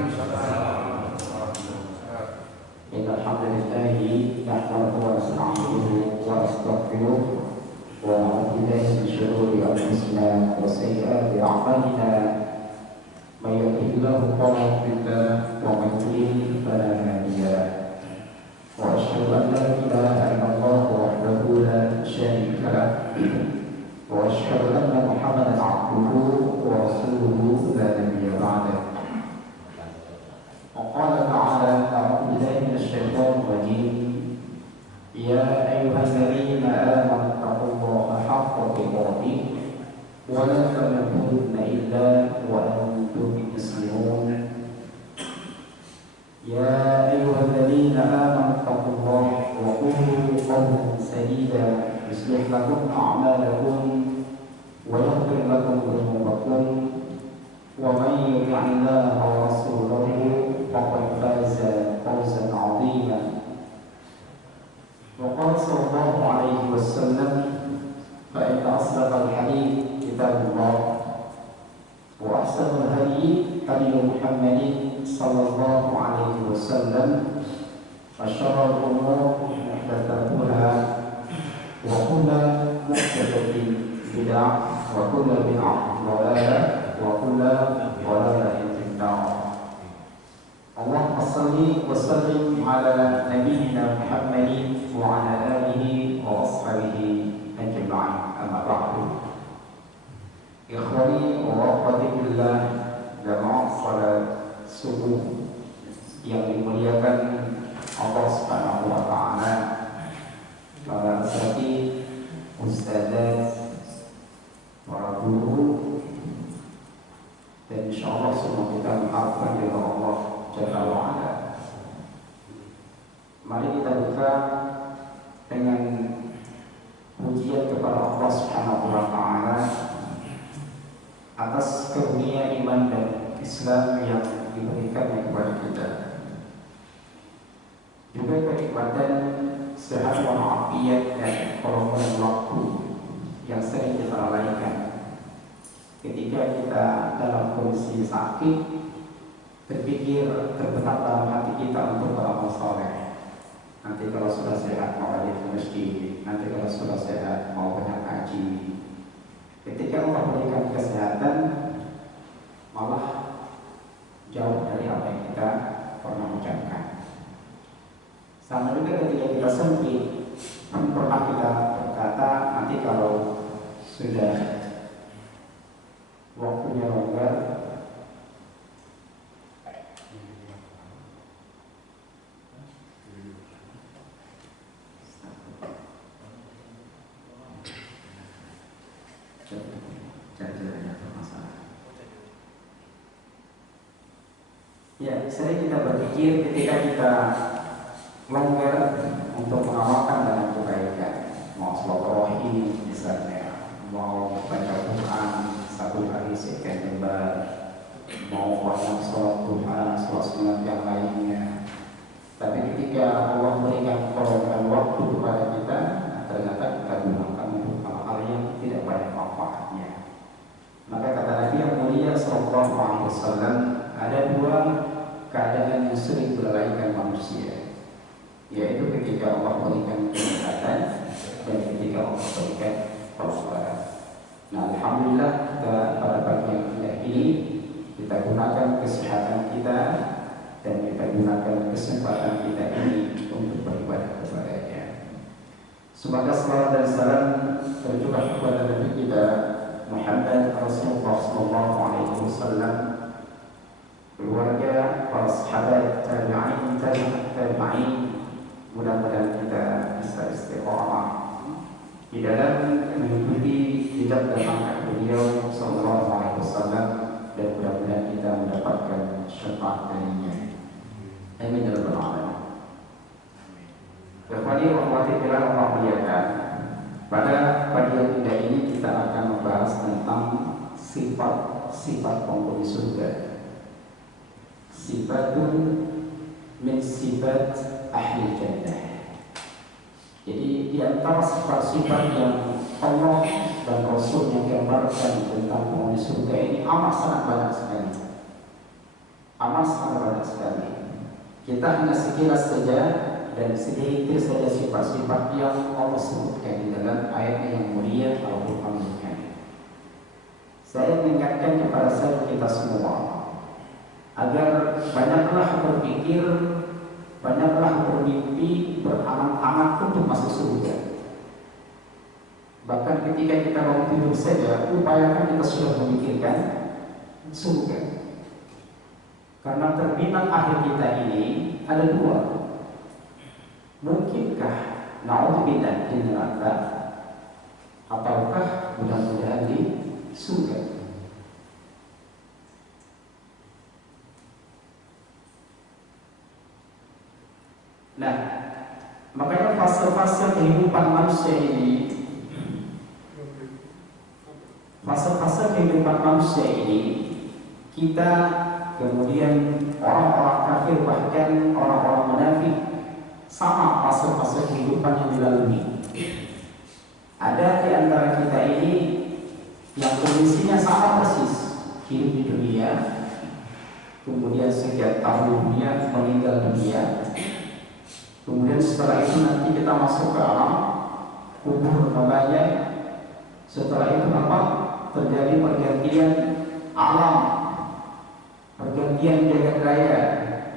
إن الحمد لله نحمده ونستعينه ونستغفره ونعوذ بالله من شرور أنفسنا وسيئات أعمالنا من يهده الله فلا مضل له ومن يضلل فلا هادي له وأشهد أن لا إله إلا الله وحده لا شريك له وأشهد أن محمدا عبده ورسوله لا نبي بعده. وقال تعالى: أعوذ بالله من الشيطان الرجيم: يا أيها الذين آمنوا اتقوا الله حق تقاته ولا تموتن إلا وأنتم مسلمون. يا أيها الذين آمنوا اتقوا الله وقولوا قولا سديدا يصلح لكم أعمالكم ويغفر لكم ذنوبكم ومن يطع الله ورسوله فقد فاز فوزا عظيما. وقال صلى الله عليه وسلم: فإن أصدق الحديث كتاب الله وأحسن الهدي هدي محمد صلى الله عليه وسلم وشر الأمور محدثاتها وكل محدثة بدعة وكل بدعة ضلالة وكل ضلالة في النار. اللهم صل وسلم على نبينا محمد وعلى آله وأصحابه أجمعين. أما بعد، إخواني وأخواتي بالله jamaah salat subuh yang dimuliakan Allah Subhanahu wa taala, para asatidz, ustadzah, para guru, dan insyaallah semua kita mengharapkan dari Allah Jalla wa Ala. Mari kita buka dengan pujian kepada Allah Subhanahu wa taala atas karunia iman dan Islam yang diberikannya kepada kita, juga kenikmatan sehat walafiat dan prolongan waktu yang sering kita lalaikan ketika kita dalam kondisi sakit, terpikir terbetak dalam hati kita untuk beramal saleh. Nanti kalau sudah sehat mau hadir ke masjid, nanti kalau sudah sehat mau banyak haji. Ketika Allah berikan kesehatan, malah jauh dari apa yang kita pernah ucapkan. Sama juga ketika kita sempit, pernah kita berkata, nanti kalau sudah waktunya longgar, ya, sering kita berpikir ketika kita longgar untuk mengamalkan dalam kebaikan, mau silaturahim misalnya, mau baca Quran satu hari sekian lembar, mau banyak sholat duha, sholat sunat yang lainnya. Tapi ketika Allah berikan prolongan waktu kepada kita, ternyata kita gunakan untuk hal-hal yang tidak banyak manfaatnya. Maka kata Nabi yang mulia Sallallahu Alaihi Wasallam, ada dua keadaan yang sering melalaikan manusia, yaitu ketika Allah berikan kesehatan dan ketika Allah berikan kesabaran. Nah, alhamdulillah pada pagi yang indah ini kita gunakan kesehatan kita dan kita gunakan kesempatan kita ini untuk beribadah kepada-Nya. Semoga salawat dan salam tercurah kepada Nabi kita Muhammad Rasulullah Sallallahu Alaihi Wasallam, keluarga, para sahabat, tabi'in, mudah-mudahan kita bisa istiqamah di dalam mengikuti jejak dan langkah beliau Sallallahu Alaihi Wasallam, dan mudah-mudahan kita mendapatkan syafaat darinya. Amin ya rabbal alamin. Ikhwani wa akhwati fillah, Allah muliakan. Pada pagi yang indah ini kita akan membahas tentang sifat-sifat penghuni surga. Sifatun min sifat ahli jannah. Jadi di antara sifat-sifat yang Allah dan Rasul yang gambarkan tentang penghuni surga ini amat sangat banyak sekali. amat sangat banyak sekali. Kita hanya sekilas saja dan segelintir saja sifat-sifat yang Allah sebutkan di dalam ayat yang mulia Al-Quran Al-Karim. Saya mengingatkan kepada kita semua agar banyaklah berpikir, banyaklah bermimpi, berangan-angan untuk masuk surga. Bahkan ketika kita mau tidur saja, upayakan kita sudah memikirkan surga. Karena terminal akhir kita ini ada dua. Mungkinkah naudzubillah di neraka, ataukah mudah-mudahan di surga? Nah, makanya fase-fase kehidupan manusia ini, fase-fase kehidupan manusia ini, kita kemudian orang-orang kafir, bahkan orang-orang munafik, sama fase-fase kehidupan yang dilalui. Ada di antara kita ini yang kondisinya sama persis, hidup di dunia, kemudian sekian tahun dunia, meninggal dunia, kemudian setelah itu nanti kita masuk ke alam kubur namanya. Setelah itu apa? Terjadi pergantian alam, pergantian jagat raya.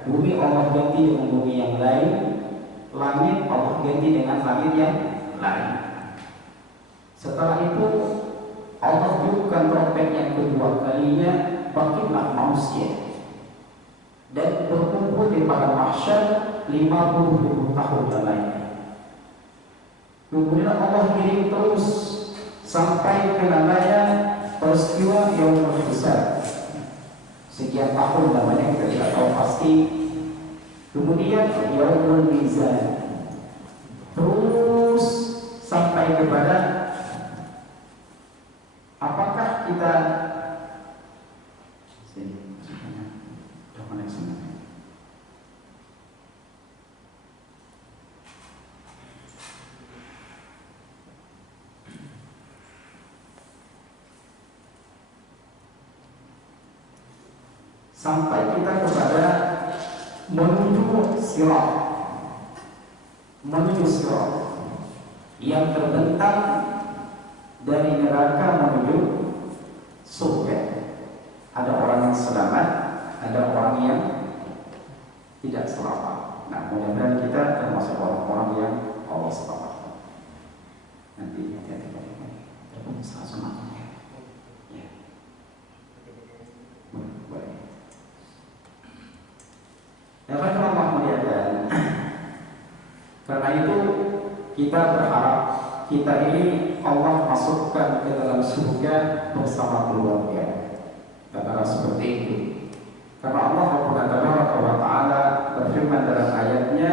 Bumi Allah ganti dengan bumi yang lain, langit Allah ganti dengan langit yang lain. Setelah itu Allah bukan trompet yang kedua kalinya, bangkitlah manusia dan berkumpul di padang mahsyar 50.000 tahun lamanya. Kemudian Allah kirim terus sampai ke namanya peristiwa Yaumul Hisab. Sekian tahun namanya, kita tidak tahu pasti. Kemudian Yaumul Mizan, terus sampai kepada apakah kita sampai kita kepada menuju sirat, yang terbentang dari neraka menuju surga. Ada orang yang selamat, ada orang yang tidak selamat. Nah, mudah-mudahan kita termasuk orang-orang yang Allah selamatkan. Nanti hati-hati terputus langsung ya. Baik. Ya kan Allah muliakan. Karena itu kita berharap kita ini Allah masukkan ke dalam surga bersama keluarga. Kata seperti itu. Karena Allah Subhanahu wa taala berfirman dalam ayatnya,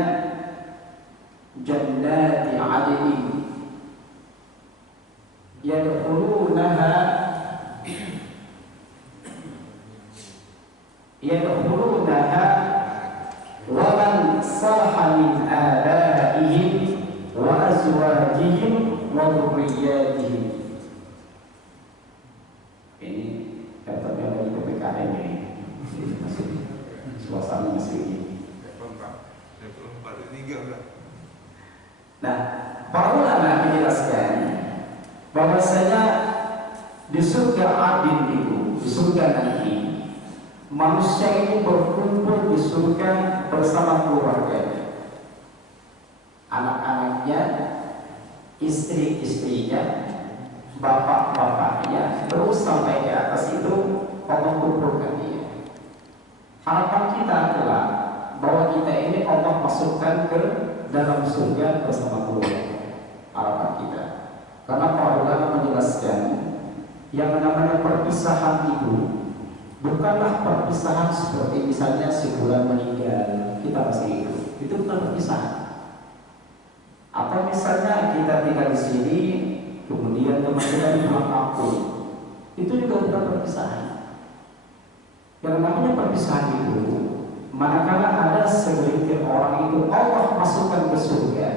jannati 'adnin yadkhulunaha wa man salaha min abaihim wa azwajihim wa dhurriyyatihim. Ini katanya dari PPKN ini. Suasana masih ini. Nah, para ulama menjelaskan bahwasanya di surga adin itu, di surga nanti, manusia ini berkumpul di surga bersama keluarganya, anak-anaknya, istri-istrinya, bapak-bapaknya, terus sampai ke atas itu Allah kumpulkan dia. Harapan kita adalah bahwa kita ini Allah masukkan ke dalam surga bersama keluarga. Harapan kita. Karena para ulama menjelaskan yang namanya perpisahan itu bukanlah perpisahan seperti misalnya sebulan meninggal kita masih hidup. Itu bukan perpisahan. Atau misalnya kita tinggal di sini kemudian kemudian pulang kampung. Itu juga bukan perpisahan. Yang namanya perpisahan itu manakala ada segelintir orang itu Allah masukkan ke surga,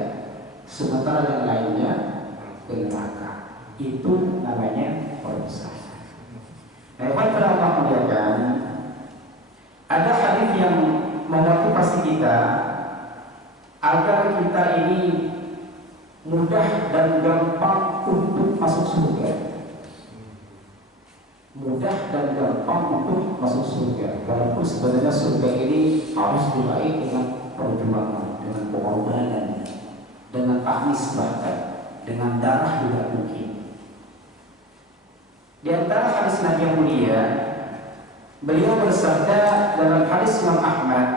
sementara yang lainnya ke neraka. Itu namanya perpisahan. Baik, Allah muliakan. Ada hadis yang memotivasi kita agar kita ini mudah dan gampang untuk masuk surga. Mudah dan gampang untuk masuk surga. Walaupun sebenarnya surga ini harus diraih dengan perjuangan, dengan pengorbanan, dengan tangis bahkan, dengan darah juga mungkin. Di antara hadis Nabi yang mulia, beliau bersabda dalam hadis Imam Ahmad,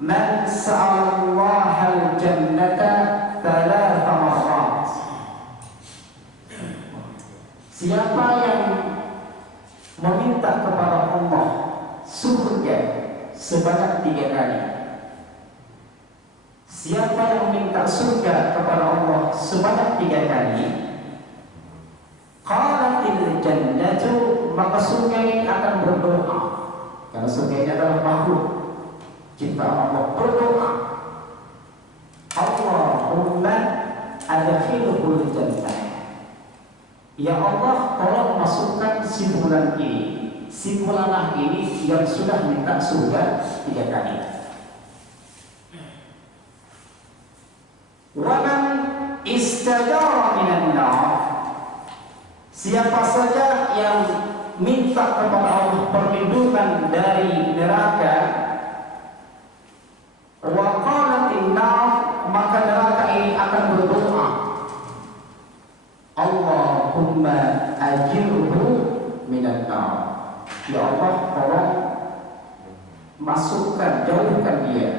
"Man sa'alallaha al-jannata thalatha marrat." Siapa yang meminta kepada Allah surga sebanyak 3 kali. Siapa yang meminta surga kepada Allah sebanyak 3 kali, qalatil jannatu, maka surga ini akan berdoa. Karena surga ini adalah makhluk ciptaan Allah, berdoa, Allahumma adkhilhul jannah. Ya Allah, tolong masukkan si fulan ini, si fulanah ini yang sudah minta surga 3 kali. Wa man istajara minan nar, siapa saja yang minta kepada Allah perlindungan dari neraka, wa qalatin nar, maka neraka ini akan berdoa, Allahumma ajirhu minan nar. Ya Allah, tolong masukkan, jauhkan dia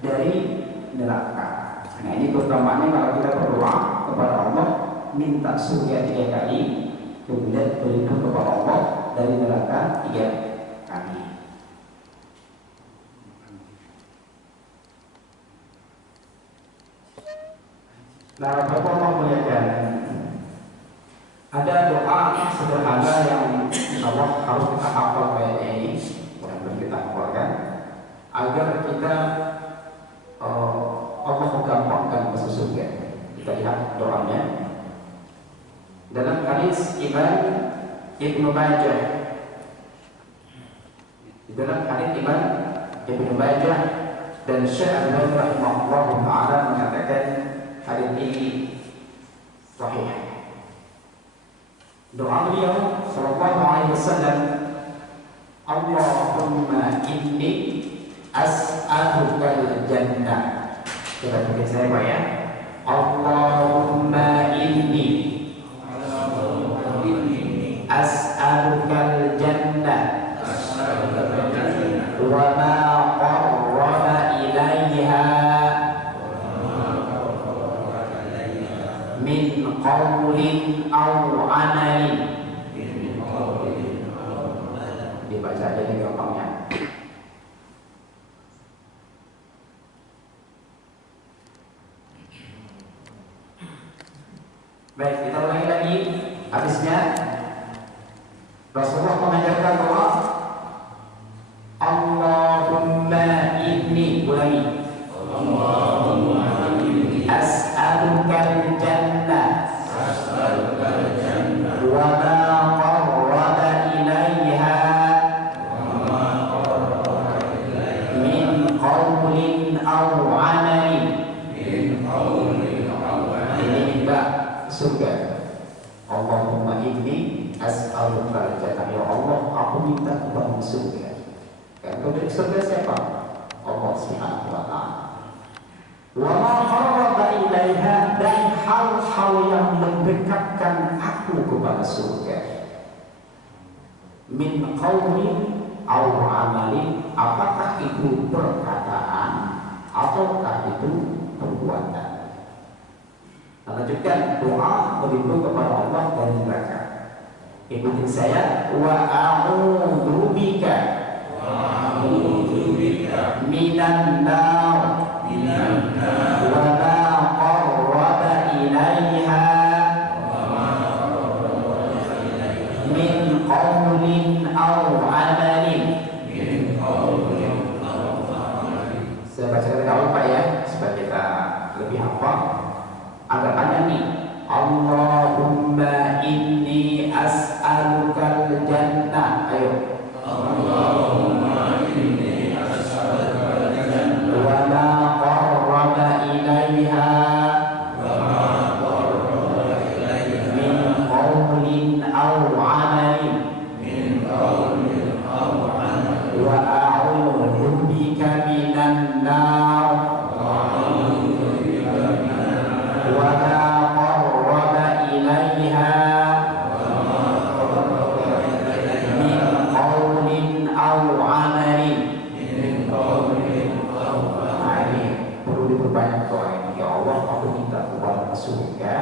dari neraka. Nah, ini keutamaannya kalau kita berdoa kepada Allah, minta surga 3 kali, kemudian berlindung kepada Allah dari neraka 3 kali. Nah, Bapak Allah muliakan, ada doa sederhana yang insya Allah harus kita hafal kayaknya ini, mudah-mudahan kita hafalkan agar kita Allah menggampangkan masuk surga. Kita lihat doanya dalam hadis Imam Ibnu Majah. Dalam hadis Imam Ibnu Majah dan Syekh Al-Albani rahimahullah taala mengatakan hadis ini sahih. Doa beliau sallallahu alaihi wasallam, Allahumma inni as'alukal jannah. Coba bikin saya Pak ya. Allahumma inni as'alukal jannah wa ma qarraba ilaiha min qawlin aw amalin. Dibaca aja nih gampangnya. Baik, kita ulangi lagi habisnya. Rasulullah mengajarkan doa, Allahumma inni, ulangi, Allahumma inni as'alukal jannah wa ma qarraba ilaiha min qawlin aw amalin. Ini minta surga. Allahumma inni as'alukal jannah. Ya Allah, aku minta kepada surga. Kan pemilik surga siapa? Allah Subhanahu wa ta'ala. Wa ma qarraba ilaiha, dan hal-hal yang mendekatkan aku kepada surga. Min qawlin aw amalin, apakah itu perkataan ataukah itu perbuatan. Lanjutkan doa berlindung kepada Allah dari neraka. Ikutin saya, wa a'udzu bika minan nar wa ma qarraba ilaiha min qawlin aw amalin. Saya baca dari awal Pak ya, supaya kita lebih hafal. Agak nih, Allahumma inni as'alukal jannah. Ayo, Allahumma inni berbanyak doa ini. Ya Allah, aku minta kepada surga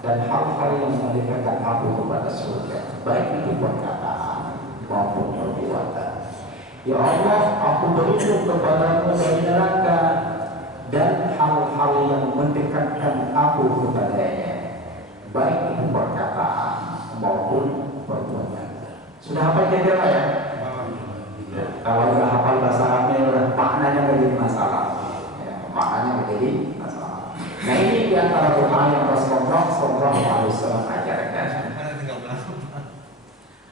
dan hal-hal yang mendekatkan aku kepada surga, baik itu perkataan maupun perbuatan. Ya Allah, aku berlindung kepadamu dari neraka dan hal-hal yang mendekatkan aku kepadanya, baik itu perkataan maupun perbuatan. Sudah hafal kira-kira ya? Kalau sudah hafal bahasa Arabnya, sudah maknanya menjadi masalah. Ya, maknanya menjadi masalah. Nah, ini diantara doa yang Rasulullah SAW ajarkan.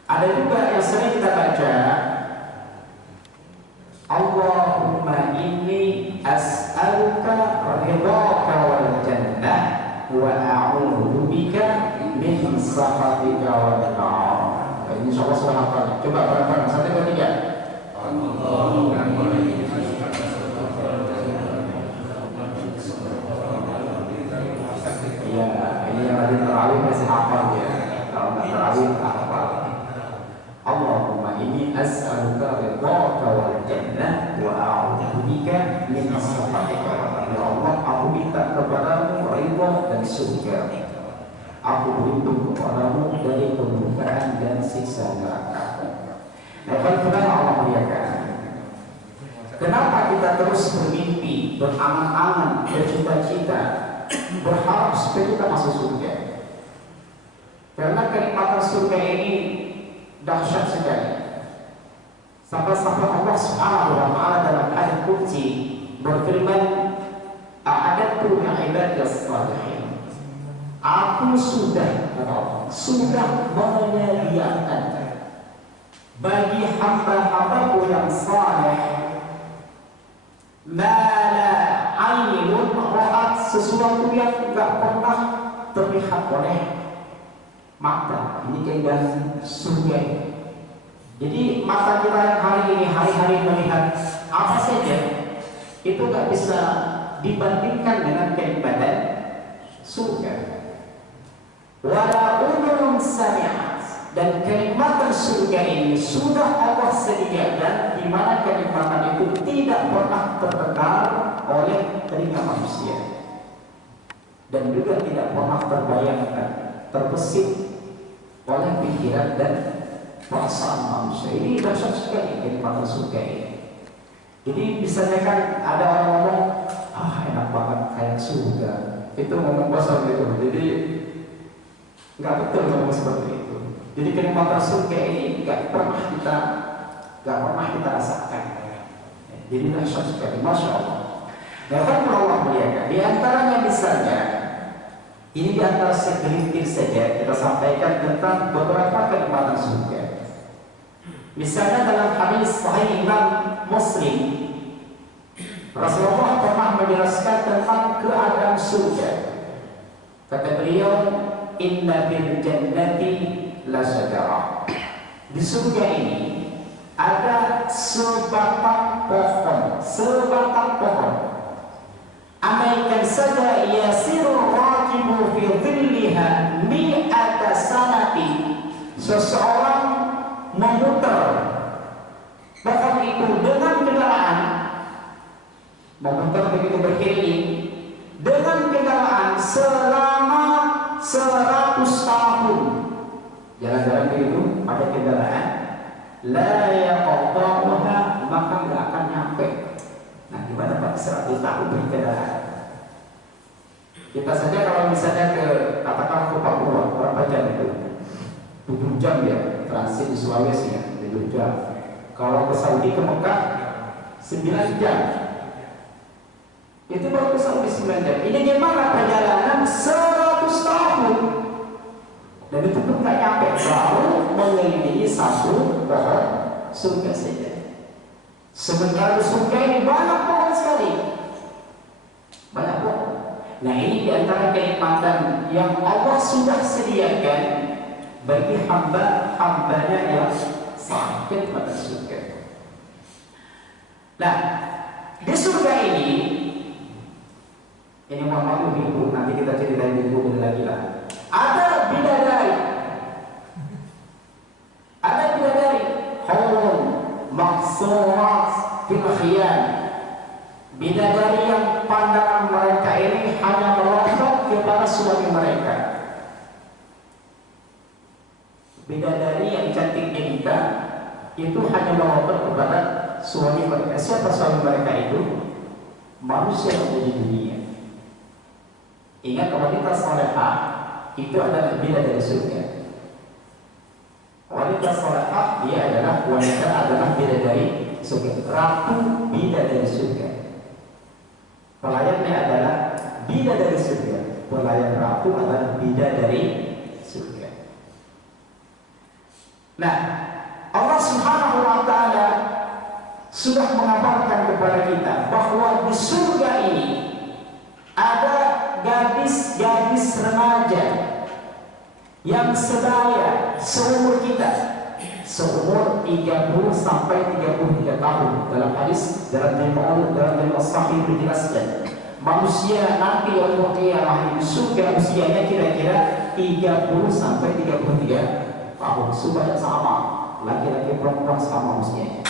Ada juga yang sering kita baca, Allahumma inni as'aluka ridhaka wal jannah wa a'udzu bika min sakhatika wan nar. Ini insyaallah sudah hafal. Coba bareng-bareng 1 2 3. Iya, ini yang lagi terawih masih hafal ya. Kalau nggak terawih tak hafal. Allahumma inni as'aluka ridhaka wal jannah wa a'udzu bika min sakhatika wan nar. Ya Allah, aku minta kepadamu ridha dan surga. Aku berlindung kepadamu dari kemurkaan dan siksa neraka. Nah, kalau Allah muliakan, kenapa kita terus bermimpi, berangan-angan, bercita-cita, berharap supaya kita masuk surga? Karena kenikmatan surga ini dahsyat sekali. Sampai-sampai Allah Subhanahu wa Ta'ala dalam ayat Qudsi berfirman, "A'adatu li'ibadiyas shalihin." Aku sudah menyediakan bagi hamba-hambaku yang saleh mala ainun ra'at, sesuatu yang tidak pernah terlihat oleh mata. Ini keindahan surga. Jadi mata kita yang hari ini hari-hari melihat apa saja itu nggak bisa dibandingkan dengan kenikmatan surga. Wala udhun sami'at, dan kenikmatan surga ini sudah Allah sediakan, di mana kenikmatan itu tidak pernah terdengar oleh telinga manusia dan juga tidak pernah terbayangkan, terbesit oleh pikiran dan perasaan manusia. Ini dahsyat sekali kenikmatan surga ini. Jadi misalnya kan ada orang ngomong, enak banget kayak surga, itu ngomong kosong gitu. Jadi nggak betul ngomong seperti itu. Jadi kenikmatan surga ini nggak pernah kita rasakan. Jadi dahsyat sekali, masya Allah. Nah, kan Allah muliakan. Di antaranya misalnya, ini di antara segelintir saja kita sampaikan tentang beberapa kenikmatan surga. Misalnya dalam hadis Sahih Imam Muslim, Rasulullah pernah menjelaskan tentang keadaan surga. Kata beliau, inna fil jannati la syajarah. Di surga ini ada sebatang pohon. Andaikan saja yasirul rakibu fi dhilliha mi'ata sanati, seseorang memutar pohon itu dengan kendaraan, memutar begitu berkeliling dengan kendaraan selama 100 tahun. Jalan-jalan begitu pada kendaraan, la yaqta'uha, maka nggak akan nyampe. Nah, gimana Pak 100 tahun berkendaraan? Kita saja kalau misalnya katakan ke Papua, berapa jam itu? 7 jam ya, transit di Sulawesi ya, 7 jam. Kalau ke Saudi, ke Mekah 9 jam. Itu baru ke Saudi 9 jam. Ini gimana perjalanan 100 tahun? Dan itu pun nggak nyampe, baru mengelilingi satu pohon surga saja. Sementara di surga ini banyak pohon sekali, banyak pohon. Nah, ini diantara kenikmatan yang Allah sudah sediakan bagi hamba-hambanya yang sakit pada surga. Nah, di surga ini mohon ibu, nanti kita ceritain ibu lagi lah. Ada bidadari, hurun maqsurat fil khiyam, Bidadari yang pandangan mereka ini hanya melotot kepada suami mereka. Bidadari yang cantik nikah itu hanya melotot kepada suami mereka. Siapa suami mereka itu? Manusia yang di dunia. Ingat, wanita salehah itu adalah bidadari surga. Wanita salehah dia adalah wanita adalah bidadari surga. Ratu bidadari surga. Pelayannya adalah bidadari surga. Pelayan ratu adalah bidadari surga. Nah, Allah Subhanahu wa Ta'ala sudah mengabarkan kepada kita bahwa di surga ini ada gadis-gadis remaja yang sebaya seumur kita, seumur 30 sampai 33 tahun. Dalam hadis dalam Jami' Sahih dijelaskan manusia nanti umur kiamat di surga usianya kira-kira 30 sampai 33 tahun, sebanyak sama, laki-laki perempuan sama usianya.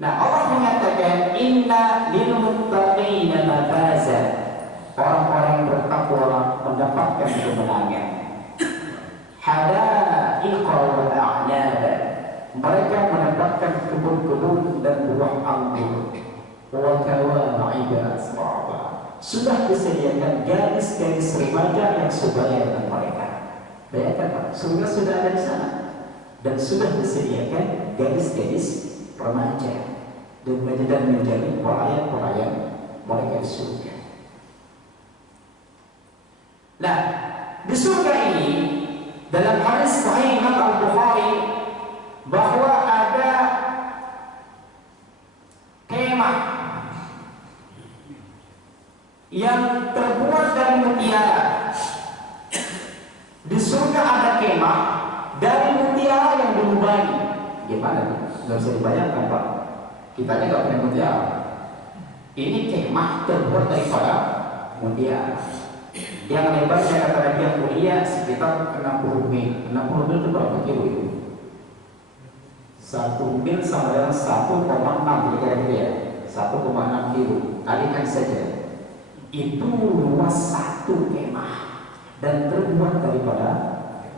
Nah, Allah mengatakan inna lil muttaqina mafaza, orang-orang yang bertakwa mendapatkan kemenangan. Hadaiqa wa a'naba, mereka mendapatkan kebun-kebun dan buah anggur. Wa kawa'iba asraba, sudah disediakan gadis-gadis remaja yang sebaya dengan mereka. Bayangkan Pak, surga sudah ada di sana dan sudah disediakan gadis-gadis remaja dan menjadi pelayan-pelayan mereka di surga. Nah, di surga ini dalam hadis Sahih Imam Al-Bukhari bahwa ada kemah yang terbuat dari mutiara. Di surga ada kemah dari mutiara yang dilubangi. Gimana nih? Nggak bisa dibayangkan Pak. Kita aja nggak punya mutiara. Ini kemah terbuat daripada mutiara. Yang lebarnya kata Nabi yang mulia sekitar 60 mil. 60 mil itu berapa kilo itu? 1 mil sama dengan 1,6 kira-kira ya. 1,6 kilo. Kalikan saja. Itu luas satu kemah dan terbuat daripada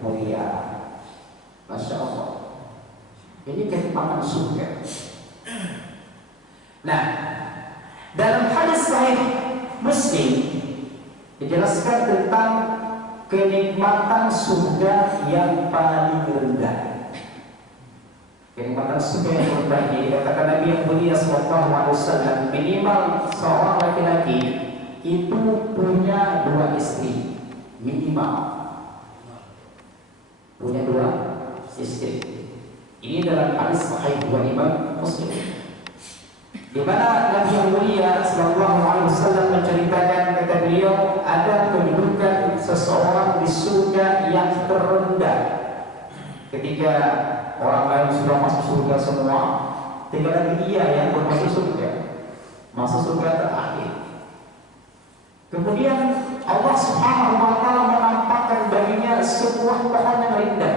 mutiara. Masya Allah. Ini kenikmatan surga. Nah, dalam hadis Sahih Muslim dijelaskan tentang kenikmatan surga yang paling rendah. Kenikmatan surga yang rendah ini dikatakan Nabi yang mulia sallallahu alaihi wasallam, minimal seorang laki-laki itu punya 2 istri, minimal punya 2 istri. Ini dalam hadis Sahih Imam Muslim, di mana Nabi yang mulia sallallahu alaihi wasallam menceritakan, kata beliau, ada kedudukan seseorang di surga yang terendah. Ketika orang lain sudah masuk surga semua, tinggal lagi dia yang belum masuk surga, masuk surga terakhir. Kemudian Allah Subhanahu wa Ta'ala menampakkan baginya sebuah pohon yang indah,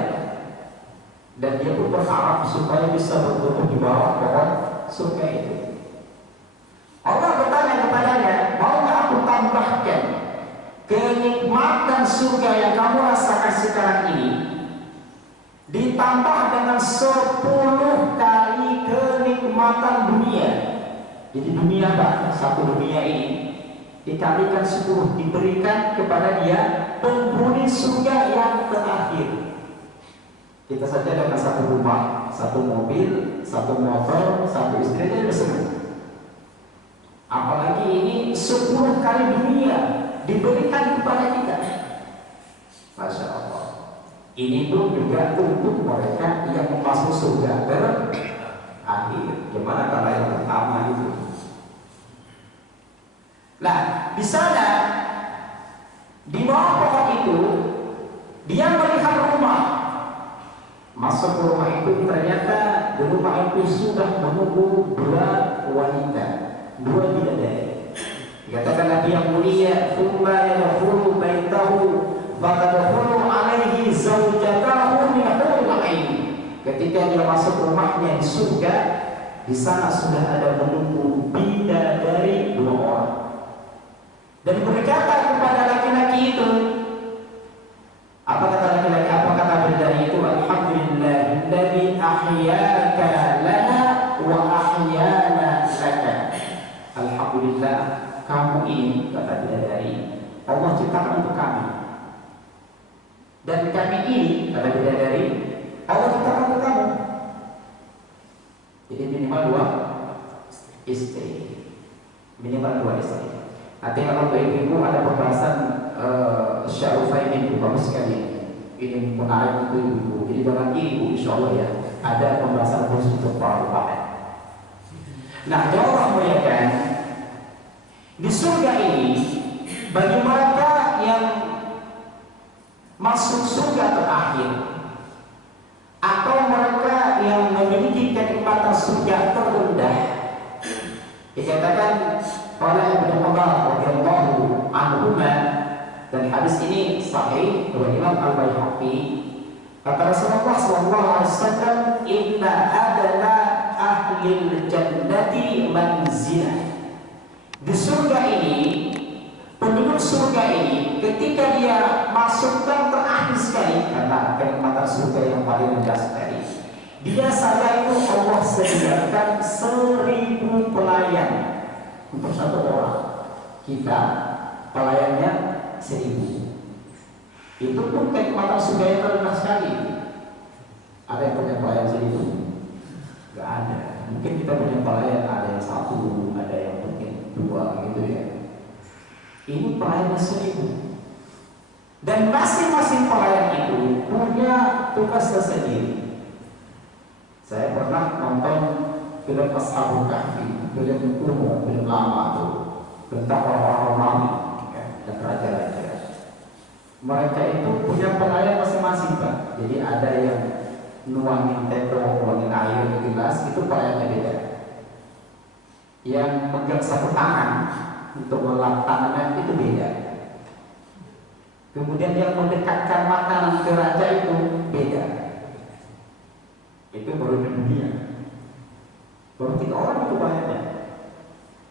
dan dia pun berharap supaya bisa bertumbuh di bawah pohon surga itu. Allah bertanya kepadanya, mau nggak aku tambahkan kenikmatan surga yang kamu rasakan sekarang ini ditambah dengan 10 kali kenikmatan dunia. Jadi dunia Pak, satu dunia ini dikalikan 10, diberikan kepada dia penghuni surga yang terakhir. Kita saja dengan satu rumah, satu mobil, satu motor, satu istri aja sudah. Apalagi ini 10 kali dunia diberikan kepada kita. Masya Allah. Ini pun juga untuk mereka yang masuk surga terakhir. Gimana kalau yang pertama itu? Nah, di sana di bawah pohon itu dia melihat rumah. Masuk ke rumah itu, ternyata di rumah itu sudah menunggu 2 wanita, 2 bidadari. Dikatakan Nabi yang mulia, "Tsumma yadkhulu baitahu fatadkhulu alaihi zaujatahu min hurul ain." Ketika dia masuk rumahnya di surga, di sana sudah ada menunggu bidadari 2 orang. Dan berkata kepada laki-laki itu, apa kata laki-laki? Apa kata bidadari itu? Alhamdulillahilladzi ahyaka lana wa ahyana laka. Alhamdulillah, kamu ini, kata bidadari, Allah ciptakan untuk kami. Dan kami ini, kata bidadari, Allah ciptakan untuk kamu. Jadi minimal 2 istri. Minimal 2 istri. Nanti kalau ibu ada pembahasan Syarufai ini bagus sekali. Ini menarik untuk ibu. Jadi jangan ibu, insya Allah ya. Ada pembahasan khusus untuk para ulama. Nah, jawab muliakan. Di surga ini, bagi mereka yang masuk surga terakhir, atau mereka yang memiliki kenikmatan surga terendah, dikatakan oleh Ibnu Umar radhiyallahu anhuma, dan hadis ini sahih dari Imam Al-Baihaqi, kata Rasulullah sallallahu alaihi wasallam, inna adna ahlil jannati manzilah. Di surga ini, penduduk surga ini ketika dia masukkan terakhir sekali, karena kenikmatan surga yang paling rendah sekali, biasanya itu Allah sediakan 1000 pelayan untuk 1 orang. Kita pelayannya 1000. Itu pun kenikmatan surga yang terendah sekali. Ada yang punya pelayan 1000? Gak ada. Mungkin kita punya pelayan ada yang 1, ada yang mungkin 2 gitu ya. Ini pelayan 1000. Dan masing-masing pelayan itu punya tugas tersendiri. Saya pernah nonton film Ashabul Kahfi, film kuno, film lama tuh, tentang orang-orang Romawi ya, dan raja-raja. Mereka itu punya pelayan masing-masing, Pak. Jadi ada yang nuangin teko, nuangin air di gelas, itu pelayannya beda. Yang pegang 1 tangan untuk melap tangannya itu beda. Kemudian yang mendekatkan makanan ke raja itu beda. Itu baru di dunia. Baru 3 orang itu pelayannya.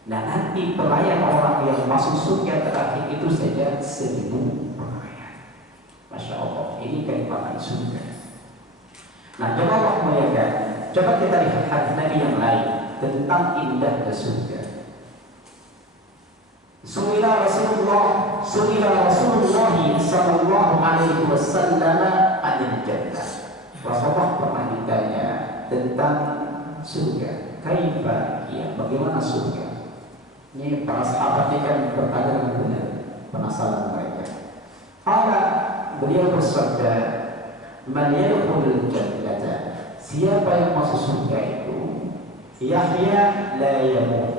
Nah, nanti pelayan orang yang masuk surga terakhir itu saja 1000 pelayan. Masya Allah, ini kenikmatan surga. Nah, coba Allah muliakan. Coba kita lihat hadis Nabi yang lain tentang indahnya surga. Suila Rasulullah sallallahu alaihi wasallam anil jannah. Rasulullah pernah ditanya tentang surga. Kaifa, ya, bagaimana surga? Ini para sahabat ini kan bertanya dengan benar, penasaran mereka. Beliau bersabda, man yadkhulul jannata, siapa yang masuk surga itu, yahya la yamut,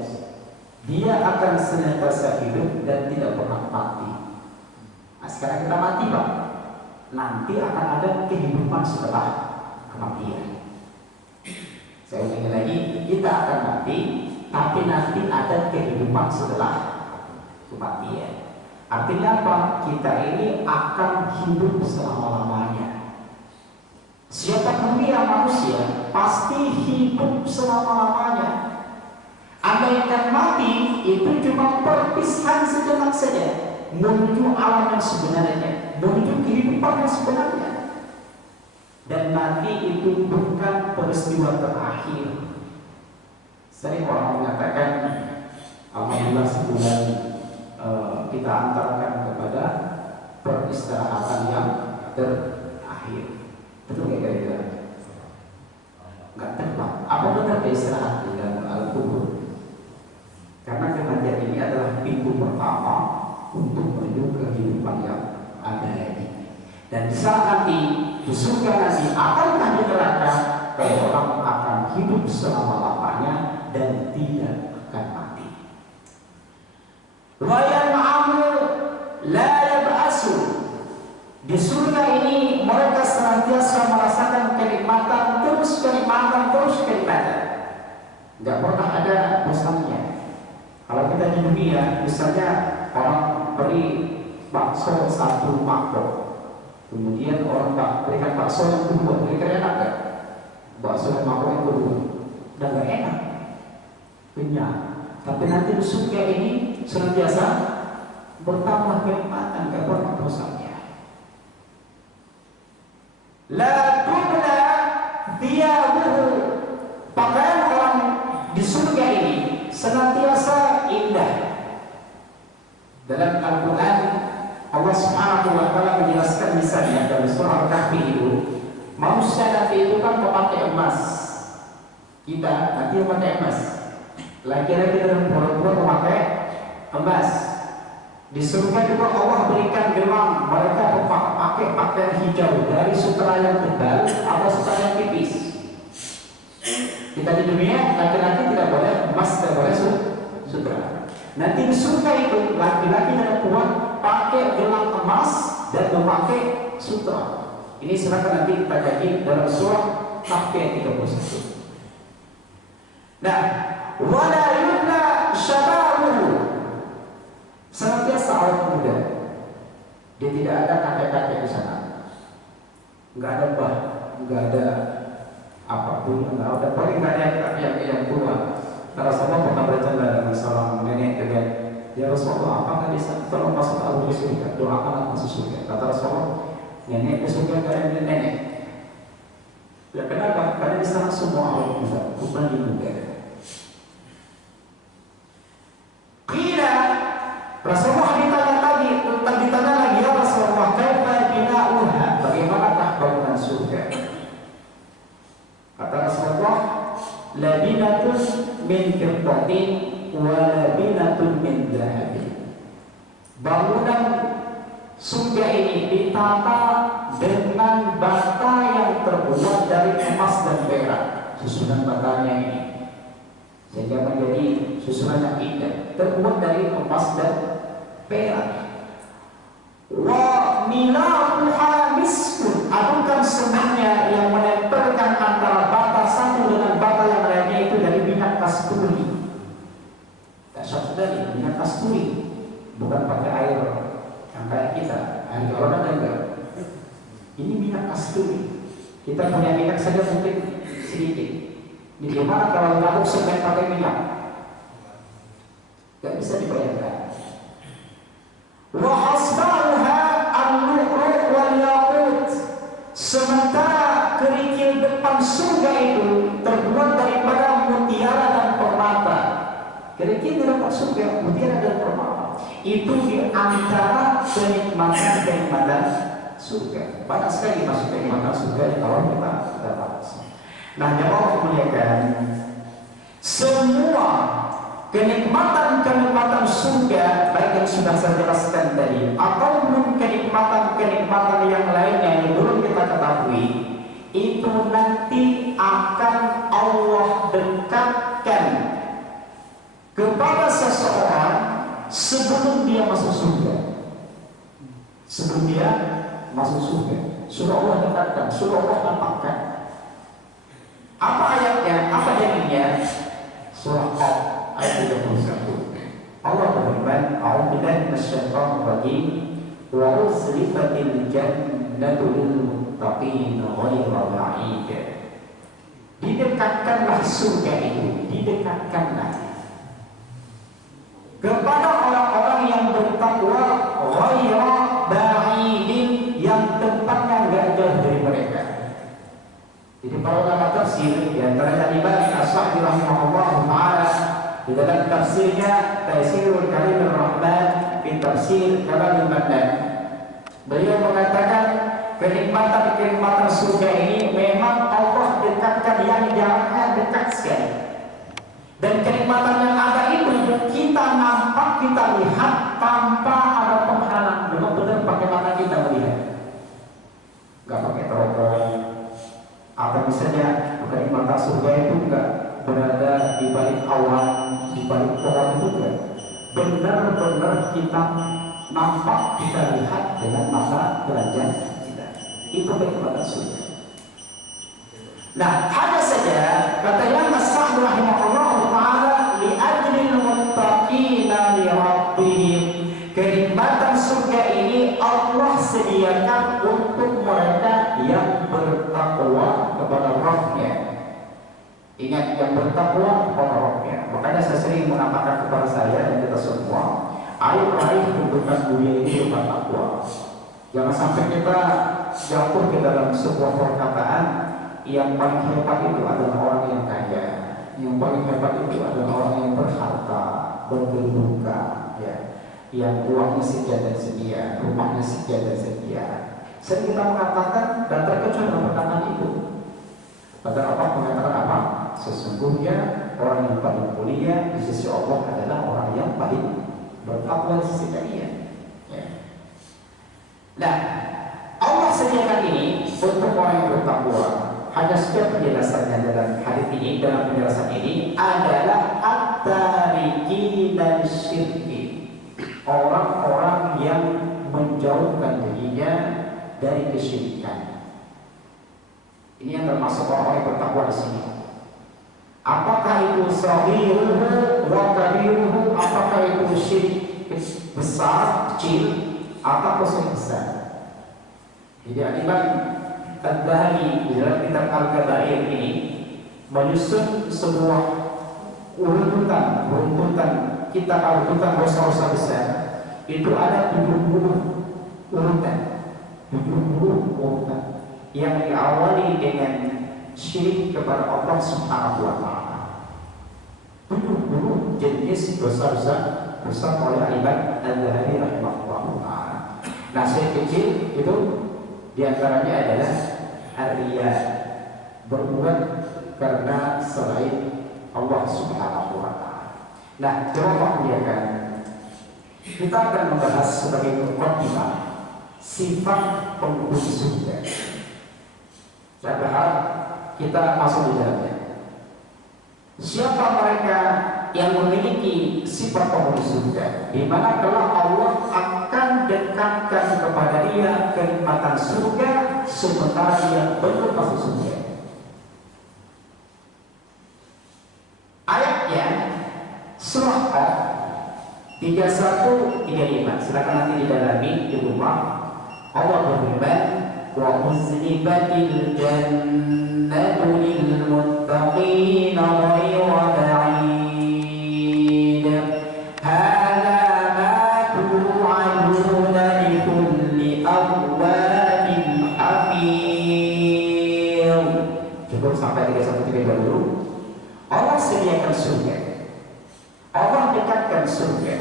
dia akan senantiasa hidup dan tidak pernah mati. Nah, sekarang kita mati, Pak. Nanti akan ada kehidupan setelah kematian. Saya ulangi lagi, kita akan mati, tapi nanti ada kehidupan setelah kematian. Artinya apa? Kita ini akan hidup selama-lamanya. Siapapun dia manusia pasti hidup selama-lamanya. Anda yang akan mati itu cuma perpisahan sejenak saja menuju alam yang sebenarnya, menuju kehidupan yang sebenarnya. Dan nanti itu bukan peristiwa terakhir. Sering orang mengatakan, alhamdulillah sebulan kita antarkan kepada peristirahatan yang terakhir. Betul nggak kira-kira? Nggak tepat. Apa benar istirahat di dalam al-kubur? Karena kematian ini adalah pintu pertama untuk menuju kehidupan yang abadi. Dan di saat nanti di surga nanti akankah di neraka, orang akan hidup selama-lamanya dan tidak akan mati. Wayan ma'amu la yab'asu. Di surga ini mereka senantiasa merasakan kenikmatan, terus kenikmatan, terus kenikmatan. Tidak pernah ada bosannya. Kalau kita di dunia, misalnya orang beri bakso 1 mangkok, kemudian orang berikan bakso yang kedua, kira-kira enak gak? Bakso yang mangkok yang kedua, udah gak enak. kenyang. Tapi nanti di surga ini senantiasa bertambah kenikmatan, gak pernah bosannya. La tubla thiyabuhu, pakaian orang di surga ini senantiasa indah. Dalam Al-Quran Allah Subhanahu wa Ta'ala menjelaskan misalnya dalam surah Al-Kahfi itu, manusia nanti itu kan memakai emas. Kita nanti memakai emas. Laki-laki dan perempuan memakai emas. Di surga juga Allah berikan gelang, mereka pakai pakaian hijau dari sutra yang tebal atau sutra yang tipis. Kita di dunia laki-laki tidak boleh emas, tidak boleh sutra. Nanti di surga itu laki-laki dan perempuan pakai gelang emas dan memakai sutra. Ini silakan nanti kita kaji dalam surah Kahfi ayat 31. Nah, wala yubla syababuhu, senantiasa awet muda. Dia tidak ada kakek-kakek di sana, nggak ada bah, nggak ada apapun, nggak ada, paling nggak ada yang tua. Rasulullah pernah bercanda dengan seorang nenek dengan, ya Rasulullah, apakah bisa tolong masuk al surga, doakan masuk surga. Kata Rasulullah, nenek ke surga gak ada nenek. Ya kenapa? Karena di sana semua awet muda, bukan di muda. Kira Rasulullah ditanya lagi, ya Rasulullah, kaifa bina'uha, bagaimanakah bangunan surga? Kata Rasulullah, labinatun min fiddatin wa labinatun min dhahabin. Bangunan surga ini ditata dengan bata yang terbuat dari emas dan perak. Susunan batanya ini sehingga menjadi susunan yang indah, terbuat dari emas dan perak. Wa milahuha miskun, adukan semuanya yang menempelkan antara bata satu dengan bata yang lainnya itu dari minyak kasturi. Dahsyat sekali, minyak kasturi, bukan pakai air yang kayak kita, air galon ada enggak? Ini minyak kasturi. Kita punya minyak saja mungkin sedikit. Di mana kalau ngaduk semen pakai minyak? Gak bisa dibayangkan. Wa asbaruha al-lu'lu' wal yaqut, sementara kerikil depan surga itu terbuat daripada mutiara dan permata. Kerikil depan surga mutiara dan permata itu di antara kenikmatan surga. Banyak sekali masuk kenikmatan surga kalau kita dapat. Nah, jemaah muliakan, semua kenikmatan-kenikmatan surga, baik yang sudah saya jelaskan tadi ataupun kenikmatan-kenikmatan yang lainnya yang belum kita ketahui, itu nanti akan Allah dekatkan kepada seseorang sebelum dia masuk surga. Sebelum dia masuk surga, surah Allah dekatkan, surah Allah nampakkan. Apa ayatnya? Apa jadinya? Surah Qaf ayat 31. Allah berfirman, "A'udzubillahi minasyaitonir rajim. Wa uzlifatil jannatu lil muttaqin ghairu ba'id." Didekatkanlah surga itu, didekatkanlah kepada orang-orang yang bertakwa ghairu ba'idin, yang tempatnya enggak jauh dari mereka. Jadi para ulama tafsir, di antaranya Imam As-Sa'di rahimahullah taala, di dalam tafsirnya Taisirul Karim Ar-Rahman fi Tafsir Kalam Al-Mannan, beliau mengatakan kenikmatan-kenikmatan surga ini memang Allah dekatkan yang jaraknya dekat sekali. Dan kenikmatan yang ada itu kita nampak, kita lihat tanpa ada penghalang, benar-benar pakai mata kita melihat, nggak pakai teropong. Atau misalnya kenikmatan surga itu enggak berada di balik awan, di balik pohon, itu enggak. Benar-benar kita nampak, kita lihat dengan mata telanjang kita. Itu kenikmatan surga. Nah, hanya saja kata Imam As-Sa'di rahimahullah taala, li ajlil muttaqina li rabbihim, kenikmatan surga ini Allah sediakan untuk mereka yang bertakwa kepada Rabb-Nya. Ingat Ingat, yang bertakwa kepada Rabbnya. Makanya saya sering mengatakan kepada saya dan kita semua, ayo raih tuntutan dunia ini berupa takwa. Jangan sampai kita jatuh ke dalam sebuah perkataan yang paling hebat itu adalah orang yang kaya, yang paling hebat itu adalah orang yang berharta, berkedudukan, ya, yang uangnya sekian dan sekian, rumahnya sekian dan sekian. Sering kita mengatakan dan terkecuali dalam perkataan itu. Padahal Allah mengatakan apa? Sesungguhnya orang yang paling mulia di sisi Allah adalah orang yang paling bertakwa di sisi kalian. Ya. Nah, Allah sediakan ini untuk orang yang bertakwa. Hanya setiap penjelasannya dalam hadis ini, dalam penjelasan ini adalah at-tariki dan syirki, orang-orang yang menjauhkan dirinya dari kesyirikan. Ini yang termasuk orang yang bertakwa di sini. Apakah itu sahiruhu wa kabiruhu, apakah itu syirik besar, kecil, atau syirik besar? Jadi Imam Al-Dhahabi di dalam kitab Al-Kabair ini menyusun sebuah urutan kitab urutan dosa-dosa besar. Itu ada 70 urutan, 70 urutan yang diawali dengan syirik kepada Allah Subhanahu wa Ta'ala. 70 jenis dosa-dosa besar oleh Imam Al-Dhahabi rahimahullah ta'ala. Nah, syirik kecil itu diantaranya adalah ar-riya, berbuat karena selain Allah Subhanahu wa Ta'ala. Nah, coba lihat, kita akan membahas sebagai muqaddimah sifat penghuni surga. Saya berharap kita masuk di dalamnya. Siapa mereka yang memiliki sifat penghuni surga, di mana kelak Allah akan dekatkan kepada dia kenikmatan surga sementara dia belum masuk surga. Ayatnya surah Al-31-35. Silakan nanti didalami di rumah. Allah berfirman, wa uzlifatil jannatu lil muttaqin ghayra ba'id. Hadza ma tu'aduna li kulli awwabin hafiz. Cukup sampai 31-32 dulu. Allah sediakan surga. Allah dekatkan surga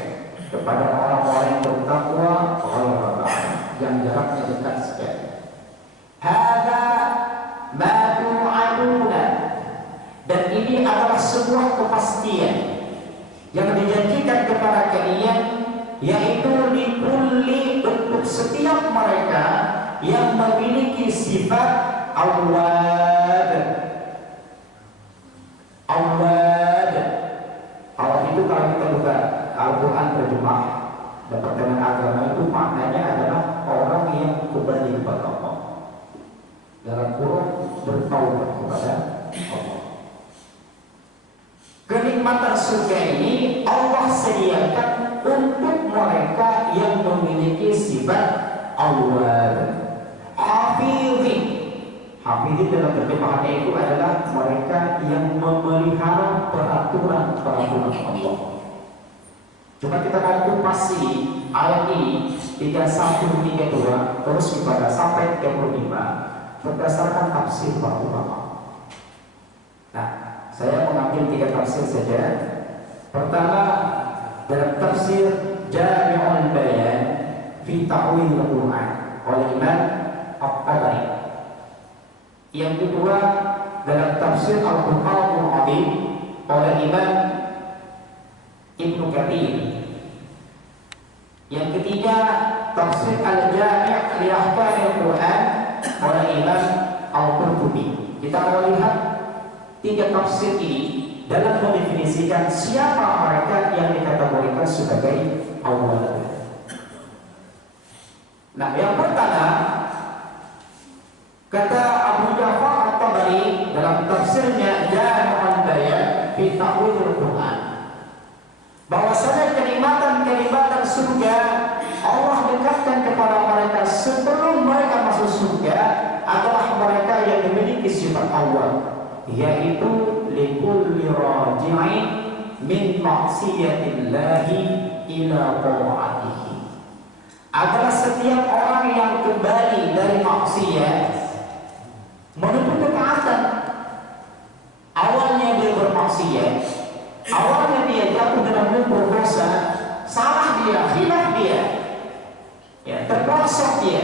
kepada orang-orang yang bertakwa, yang jaraknya dekat sekali. Hadza ma tu'aduna, dan ini adalah sebuah kepastian yang dijanjikan kepada kalian, yaitu likulli, untuk setiap mereka yang memiliki sifat awwab. Allah itu kalau kita buka Al-Quran terjemah Departemen Agama itu maknanya adalah orang yang kembali kepada Allah, dalam kurung bertaubat kepada Allah. Kenikmatan surga ini Allah sediakan untuk mereka yang memiliki sifat awwab. Hafidhin dalam terjemahannya itu adalah mereka yang memelihara peraturan-peraturan Allah. Coba kita lihat pasti ayat ini 31-32 terus kepada sampai 35 berdasarkan tafsir para ulama. Nah, saya mengambil 3 tafsir saja. Pertama, dalam tafsir Jami'ul Bayan fi Ta'wil Al-Quran oleh Imam At-Tabari. Yang kedua, dalam tafsir Al-Qur'anul Azim oleh Imam Ibnu Katsir. Yang ketiga, tafsir Al-Jami' li Ahkamil Quran oleh Imam Al-Qurtubi. Kita mau lihat 3 tafsir ini dalam mendefinisikan siapa mereka yang dikategorikan sebagai awwab. Nah, yang pertama, kata Abu Ja'far At-Tabari dalam tafsirnya Jami'ul Bayan fi Ta'wil Al-Quran, bahwasanya kenikmatan surga Allah dekatkan kepada mereka sebelum mereka masuk surga adalah mereka yang memiliki sifat awal, yaitu likulli raji'in min maksiyatillahi ila ta'atihi. Adalah setiap orang yang kembali dari maksiat menuju ketaatan. Awalnya dia bermaksiat, awalnya dia jatuh dalam lumpur dosa, salah dia, khilaf dia, ya, terprosok dia,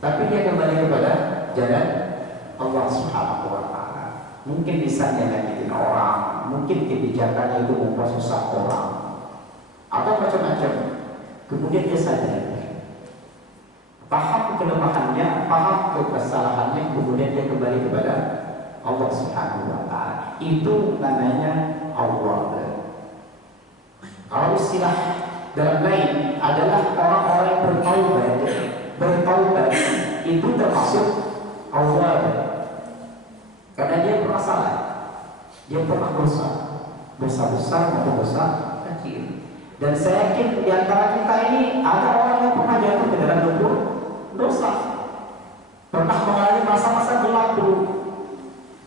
tapi dia kembali kepada jalan Allah Subhanahu wa Ta'ala. Mungkin lisannya nyakitin orang, mungkin kebijakannya itu mempersusah orang, atau macam-macam. Kemudian dia sadar, paham kelemahannya, paham kesalahannya, kemudian dia kembali kepada Allah Subhanahu wa Ta'ala. Itu namanya Allah. Kalau istilah dalam lain adalah orang-orang yang bertaubat. Bertaubat itu termasuk Allah, karena dia pernah salah, dia pernah dosa besar maupun dosa kecil. Dan saya yakin di antara kita ini ada orang yang pernah jatuh ke dalam lumpur dosa, pernah mengalami masa-masa gelap dulu,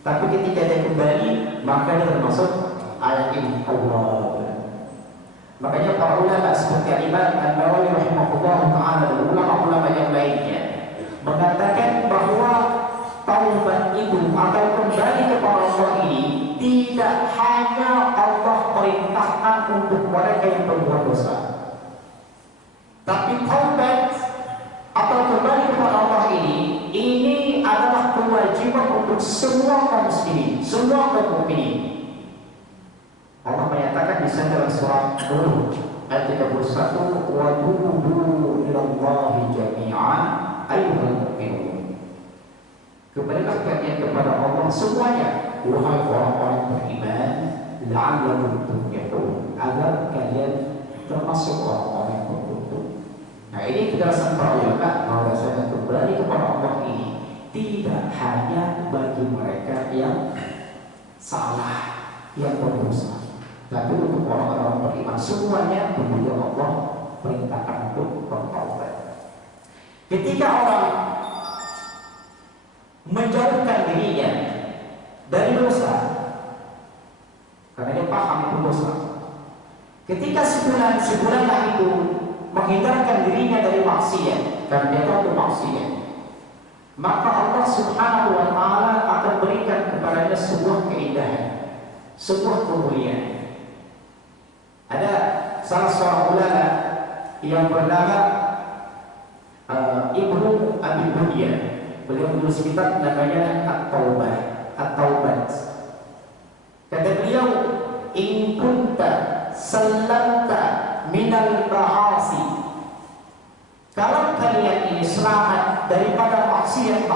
tapi ketika dia kembali maka dia termasuk ayat ini Allah. Makanya para ulama seperti Imam An-Nawawi rahimahullah ta'ala dan ulama-ulama yang lainnya mengatakan bahwa taubat itu atau kembali kepada Allah ini tidak hanya Allah perintahkan untuk mereka yang berbuat dosa, tapi taubat atau kembali kepada Allah ini adalah kewajiban untuk semua kaum muslimin, semua kaum mukminin. Allah menyatakan di sana dalam surah Nur ayat 31, wa tubu ilallahi jami'an ayyuhal mu'minun. Kembalilah kalian kepada Allah semuanya, wahai orang-orang beriman, la'allakum tuflihun, agar kalian termasuk orang-orang yang beruntung. Nah, ini penjelasan para ulama bahwa saya kembali kepada Allah ini tidak hanya bagi mereka yang salah, yang berdosa, tapi untuk orang-orang beriman semuanya. Kemudian Allah perintahkan untuk bertaubat. Ketika orang menjauhkan dirinya dari dosa karena dia paham itu dosa, ketika sebulan itu menghindarkan dirinya dari maksiat karena dia tahu maksiat, maka Allah Subhanahu wa Ta'ala akan berikan kepadanya sebuah keindahan, sebuah kemuliaan. Ada salah seorang ulama yang bernama Ibnu Abi Dunya. Beliau menulis kitab namanya At-Taubat. Kata beliau, in kunta sallamta minal ma'asi, kalau kalian ini selamat daripada maksiat,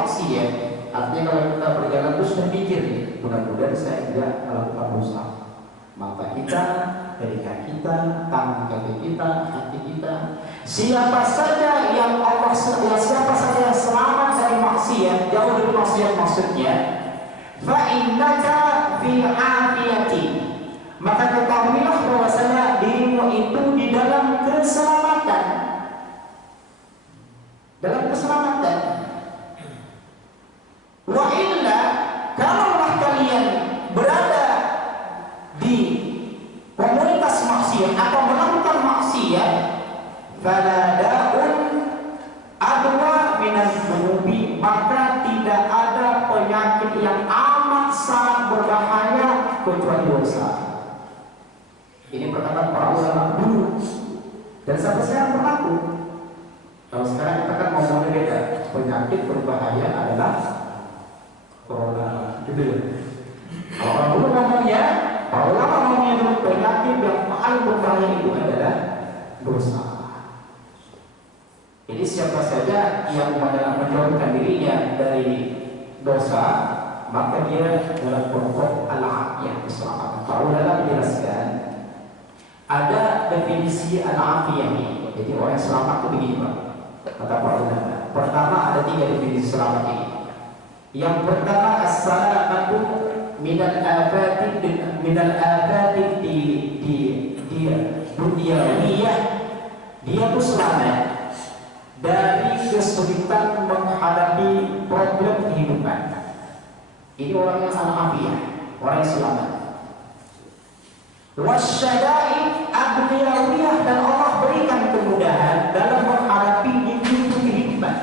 artinya kalau kita berjalan terus berpikir, mudah-mudahan saya tidak melakukan dosa, mata kita, telinga kita, tangan kaki kita, hati kita, siapa saja yang siapa saja yang selamat dari maksiat, jauh dari maksiat maksudnya, fa innaka fi afiyati, maka ketahuilah bahwasanya dirimu itu di dalam keselamatan. Dalam keselamatan. Wa illa, kalaulah kalian berada di komunitas maksiat atau melakukan maksiat, fala da'un adwa minas dzunubi, maka tidak ada penyakit yang amat sangat berbahaya kecuali dosa. Ini perkataan para ulama dulu dan sampai sekarang berlaku. Kalau sekarang kita kan ngomongnya beda, penyakit berbahaya adalah corona, gitu. Kalau orang dulu ngomongnya, para ulama ngomongnya dulu, penyakit yang paling berbahaya itu adalah dosa. Jadi siapa saja yang menjauhkan dirinya dari dosa, maka dia dalam kelompok al-afiyah, keselamatan. Para ulama menjelaskan ada definisi al-afiyah ini. Jadi orang yang selamat itu begini, Pak. Kata para ulama, pertama ada 3 definisi selamat ini. Yang pertama, as-salamatu minal afati di dunyawiyah, dia itu selamat dari kesulitan menghadapi problem kehidupan. Ini orang yang al-afiyah, orang yang selamat. wasyada'i ad-dunyawiyah, dan Allah berikan kemudahan dalam menghadapi pintu kehidupan.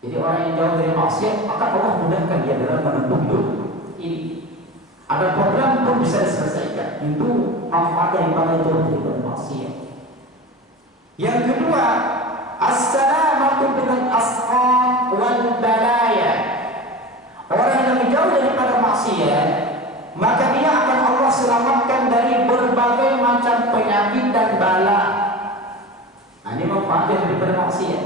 Jadi orang yang jauh dari maksiat, maka Allah mudahkan dia dalam menempuh hidup ini. Ada program pun bisa diselesaikan. Itu manfaat daripada jauh dari maksiat. Yang kedua, as-salamatu minal asqam wal balaya. Orang yang jauh daripada maksiat, maka dia akan Allah selamatkan dari berbagai macam penyakit dan bala. Ini manfaat daripada maksiat.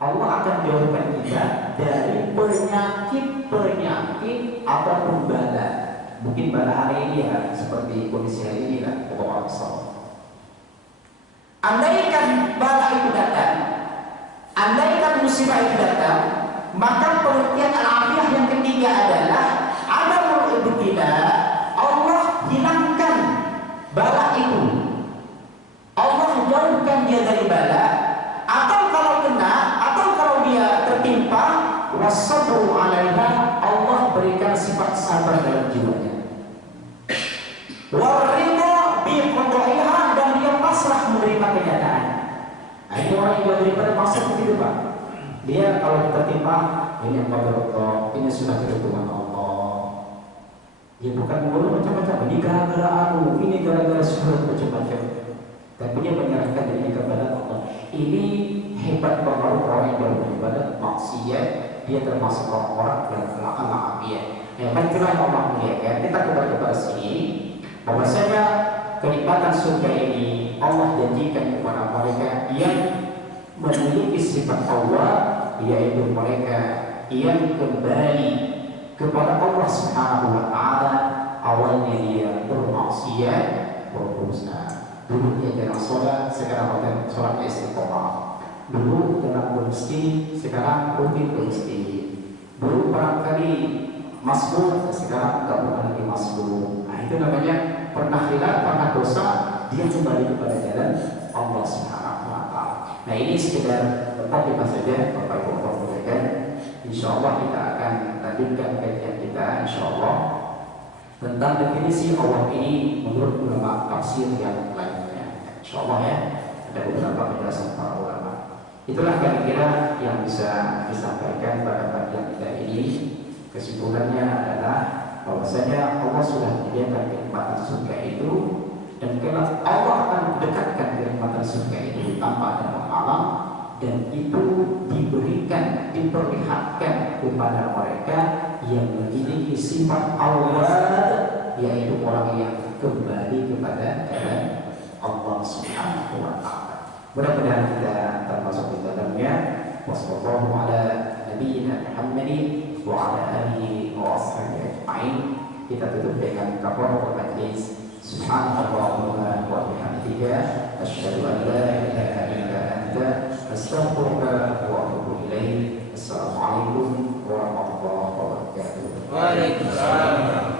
Allah akan jauhkan kita dari penyakit-penyakit ataupun bala. Mungkin bala hari ini ya, seperti kondisi hari ini lah, Allah besar. Andaikan bala itu datang, andaikan musibah itu datang, maka pengertian al-afiyah yang ketiga adalah adamul ibtila, Allah hilangkan bala itu, Allah jauhkan dia dari bala, atau kalau kena, atau kalau dia tertimpa, wasabru 'alaiha, Allah berikan sifat sabar dalam jiwanya. Waridha bi qada'iha, dan dia pasrah menerima kenyataan. Nah, ini orang yang jauh daripada maksiat begitu Pak. Dia kalau tertimpa, ini apa Allah, ini sudah ketentuan Allah. Ya bukan mulu macam-macam, ini gara-gara ini gara-gara surat macam-macam. Tapi dia menyerahkan dirinya kepada Allah. Ini hebat pengaruh orang yang jauh daripada maksiat. Dia termasuk orang-orang yang al-afiyah. Yang pentinglah Allah muliakan. Kita kembali kepada sini, bahwasanya kenikmatan surga ini Allah janjikan kepada mereka yang memiliki sifat Allah, yaitu mereka yang kembali kepada Allah Subhanahu wa Ta'ala. Awalnya dia bermaksiat, berdosa. Dulu dia jarang sholat, sekarang bahkan sholatnya istiqomah. Dulu jarang bermesti, sekarang rutin bermesti. Dulu barangkali masbuk, sekarang tidak bukan lagi masbuk. Nah, itu namanya pernah hilang, pernah dosa, dia kembali kepada jalan Allah Subhanahu wa Ta'ala. Nah, ini sekedar topik saja, Bapak Ibu Bapak. Insyaallah kita akan lanjutkan kajian kita insyaallah tentang definisi Allah ini menurut ulama tafsir yang lainnya. Insyaallah ya, ada beberapa penjelasan para ulama. Itulah kira-kira yang bisa disampaikan pada kajian kita ini. Kesimpulannya adalah bahwasanya Allah sudah menyediakan kenikmatan surga itu, dan kelak Allah akan mendekatkan kenikmatan surga itu tanpa ada penghalang, dan itu diberikan, diperlihatkan kepada mereka yang memiliki sifat Allah, yaitu orang yang kembali kepada jalan Allah Subhanahu wa Ta'ala. Mudah-mudahan kita termasuk di dalamnya. Wassallallahu ala nabiyyina Muhammadin wa ala alihi wa ashabihi ajma'in. Kita tutup dengan kafaratul majlis. Subhanallahumma wa bihamdika asyhadu an la ilaha illa anta astaghfiruka wa atubu ilaik. Assalamualaikum warahmatullahi wabarakatuh. Waalaikumsalam.